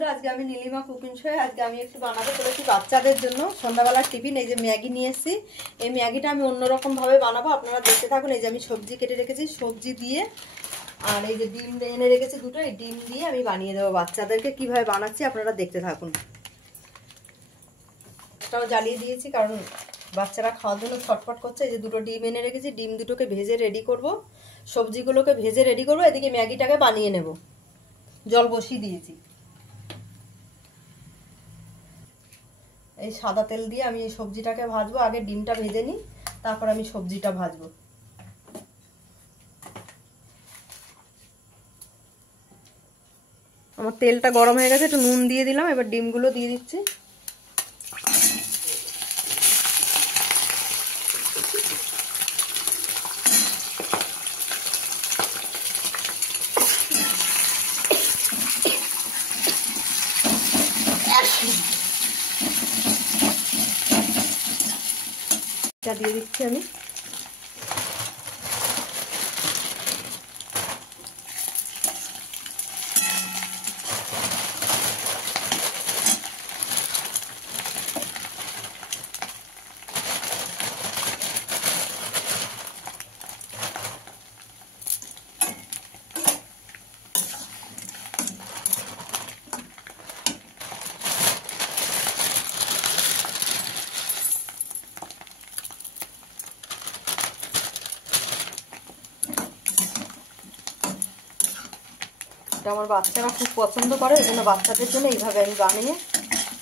বন্ধুরা, আজকে আমি নীলিমা কুকিং শোয়ে আজকে আমি একটু বানাতে চলেছি বাচ্চাদের জন্য সন্ধ্যাবেলার টিফিন। এই যে ম্যাগি নিয়ে এসেছি, এই ম্যাগিটা আমি অন্যরকম ভাবে বানাবো, আপনারা দেখতে থাকুন। এই যে আমি সবজি কেটে রেখেছি, সবজি দিয়ে আর এই যে ডিম এনে রেখেছি দুটো, এই ডিম দিয়ে আমি বানিয়ে দেবো বাচ্চাদেরকে। কিভাবে বানাচ্ছি আপনারা দেখতে থাকুন। এটাও জ্বালিয়ে দিয়েছি কারণ বাচ্চারা খাওয়ার জন্য ছটফট করছে। এই যে দুটো ডিম এনে রেখেছি, ডিম দুটোকে ভেজে রেডি করব, সবজিগুলোকে ভেজে রেডি করব, এদিকে ম্যাগিটাকে বানিয়ে নেব। জল বসিয়ে দিয়েছি। এই সাদা তেল দিয়ে আমি এই সবজিটাকে ভাজবো। আগে ডিমটা ভেজে নিই, তারপর আমি সবজিটা ভাজবো। আমার তেলটা গরম হয়ে গেছে, একটু নুন দিয়ে দিলাম, এবার ডিমগুলো দিয়ে দিচ্ছি। দিয়ে দিচ্ছি আমি। এটা আমার বাচ্চারা খুব পছন্দ করে, এই জন্য বাচ্চাদের জন্য এইভাবে আমি বানিয়ে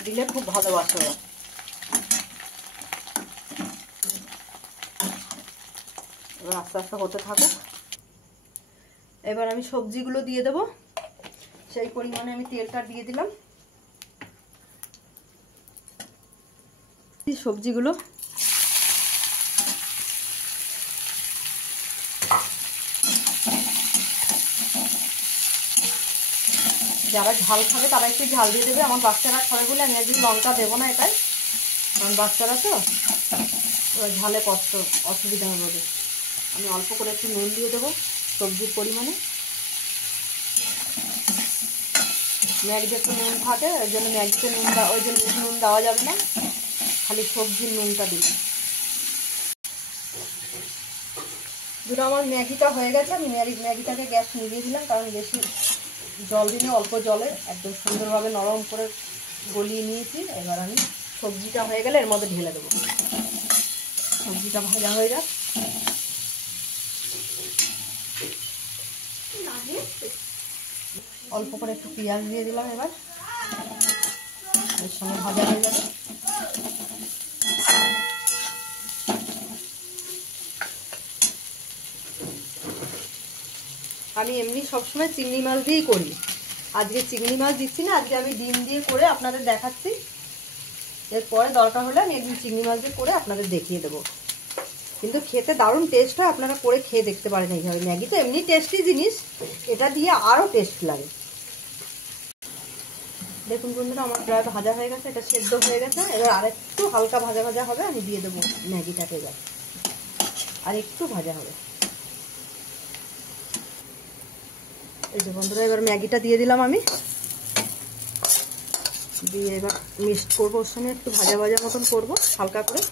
দিলে খুব ভালোবাসে ওরা। এবার আস্তে আস্তে হতে থাকুক। এবার আমি সবজিগুলো দিয়ে দেবো, সেই পরিমাণে আমি তেলটা দিয়ে দিলাম। সবজিগুলো যারা ঝাল খাবে তারা একটু ঝাল দিয়ে দেবে। আমার বাচ্চারা খাবে বলে আমি আজকে লঙ্কা দেবো না এটাই, কারণ বাচ্চারা তো ওরা ঝালে কষ্ট অসুবিধা হবে। আমি অল্প করে একটু নুন দিয়ে দেবো সবজির পরিমাণে। ম্যাগিতে একটু নুন থাকে, ওই জন্য ম্যাগিতে ওই জন্য নুন দেওয়া যাবে না, খালি সবজির নুনটা দিই। দুটো আমার ম্যাগিটা হয়ে গেছে, আমি ম্যাগিটাকে গ্যাস নিভিয়ে দিলাম, কারণ বেশি জল দিলে অল্প জলে একদম সুন্দরভাবে নরম করে গলিয়ে নিয়েছি। এবার আমি সবজিটা হয়ে গেলে এর মধ্যে ঢেলে দেবো। সবজিটা ভাজা হয়ে যাক। অল্প করে একটু পেঁয়াজ দিয়ে দিলাম, এবার এর সঙ্গে ভাজা হয়ে যাবে। আমি এমনি সবসময় চিংড়ি মাছ দিয়েই করি, আজকে চিংড়ি মাছ দিচ্ছি না, আজকে আমি ডিম দিয়ে করে আপনাদের দেখাচ্ছি। এরপরে দরকার হলে আমি একদিন চিংড়ি মাছ দিয়ে করে আপনাদের দেখিয়ে দেবো। কিন্তু খেতে দারুণ টেস্ট হয়, আপনারা করে খেয়ে দেখতে পারেন এইভাবে। ম্যাগি তো এমনি টেস্টি জিনিস, এটা দিয়ে আরও টেস্ট লাগে। দেখুন বন্ধুরা, আমার প্রায় ভাজা হয়ে গেছে, এটা সেদ্ধ হয়ে গেছে। এবার আরেকটু হালকা ভাজা ভাজা হবে, আমি দিয়ে দেবো ম্যাগিটাকে। এবার আর একটু ভাজা হবে। এই যে বন্ধুরা, এবার ম্যাগিটা দিয়ে দিলাম আমি, দিয়ে এবার মিক্সড করবো, ওর সঙ্গে একটু ভাজা ভাজা মতন করবো হালকা করে।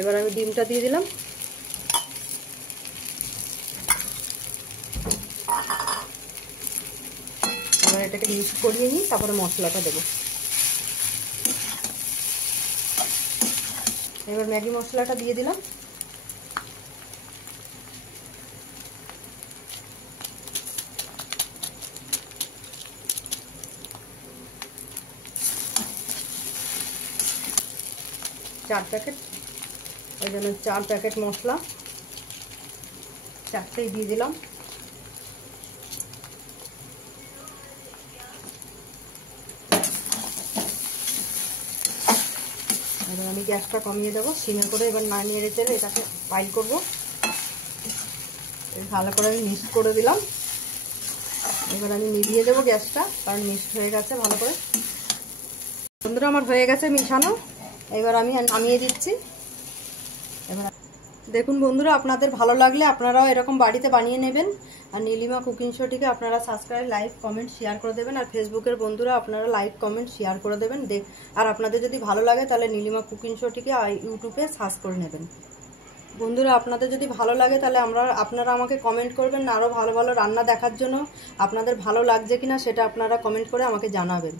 এবার আমি ডিমটা দিয়ে দিলাম। এবার এটাকে মিক্স করিয়ে নিই, তারপরে মশলাটা দেবো। এবার ম্যাগি মশলাটা দিয়ে দিলাম। চার প্যাকেট, ওই জন্য 4 প্যাকেট মশলা, 4টেই দিয়ে দিলাম। এবার আমি গ্যাসটা কমিয়ে দেবো, সিমে করে এবার নামিয়ে রেখে এটাকে পাইল করবো। ভালো করে আমি মিক্স করে দিলাম। এবার আমি নিভিয়ে দেবো গ্যাসটা, কারণ মিক্সড হয়ে গেছে ভালো করে। বন্ধুরা আমার হয়ে গেছে মিশানো, এবার আমি নামিয়ে দিচ্ছি। এবার দেখুন বন্ধুরা, আপনাদের ভালো লাগলে আপনারাও এরকম বাড়িতে বানিয়ে নেবেন। আর নীলিমা কুকিং শোটিকে আপনারা সাবস্ক্রাইব, লাইক, কমেন্ট, শেয়ার করে দেবেন। আর ফেসবুকের বন্ধুরা আপনারা লাইক, কমেন্ট, শেয়ার করে দেবেন। আর আপনাদের যদি ভালো লাগে তাহলে নীলিমা কুকিং শোটিকে ইউটিউবে সার্চ করে নেবেন। বন্ধুরা আপনাদের যদি ভালো লাগে তাহলে আপনারা আমাকে কমেন্ট করবেন আরও ভালো ভালো রান্না দেখার জন্য। আপনাদের ভালো লাগছে কিনা সেটা আপনারা কমেন্ট করে আমাকে জানাবেন।